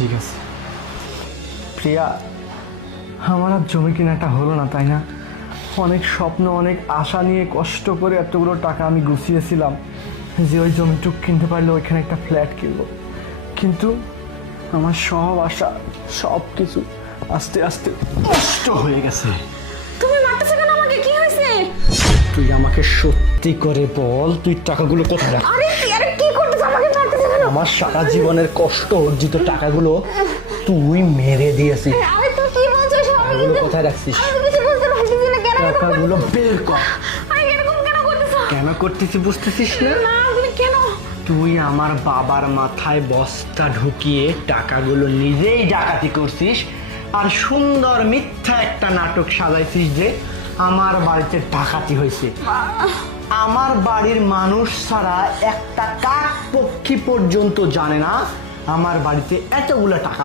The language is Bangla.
ঠিক আছে। প্রিয়া, আমার আর জমি কেনাটা হলো না, তাই না? অনেক স্বপ্ন, অনেক আশা নিয়ে কষ্ট করে এতগুলো টাকা আমি গুছিয়েছিলাম যে ওই জমিটুক কিনতে পারলে ওইখানে একটা ফ্ল্যাট কিনবো, কিন্তু আমার সব আশা, সব কিছু আস্তে আস্তে নষ্ট হয়ে গেছে। তুমি মারতেছো কেন আমাকে? কি হয়েছে? তুই আমাকে সত্যি করে বল, তুই টাকাগুলো কোথায় রাখ? আরে কি করতেছো? আমাকে মারতেছো কেন? আমার সারা জীবনের কষ্ট অর্জিত টাকাগুলো তুই মেরে দিয়েছিস। আরে তুই কি বলছো? টাকাগুলো কোথায় রাখছিস? আমি কিছু বুঝতে পারতেছি না। কেন টাকাগুলো বের কর। আরে এরকম কেন করতেছো? কেন করতেছি বুঝতেছিস না? না তুমি কেন? তুই আমার বাবার মাথায় বস্তা ঢুকিয়ে টাকাগুলো নিজেই ডাকাতি করছিস, আর সুন্দর মিথ্যা একটা নাটক সাজাইছিস যে আমার বাড়িতে ডাকাতি হয়েছে। আমার বাড়ির মানুষ ছাড়া একটা কাক পক্ষী পর্যন্ত জানে না আমার বাড়িতে এতগুলো টাকা।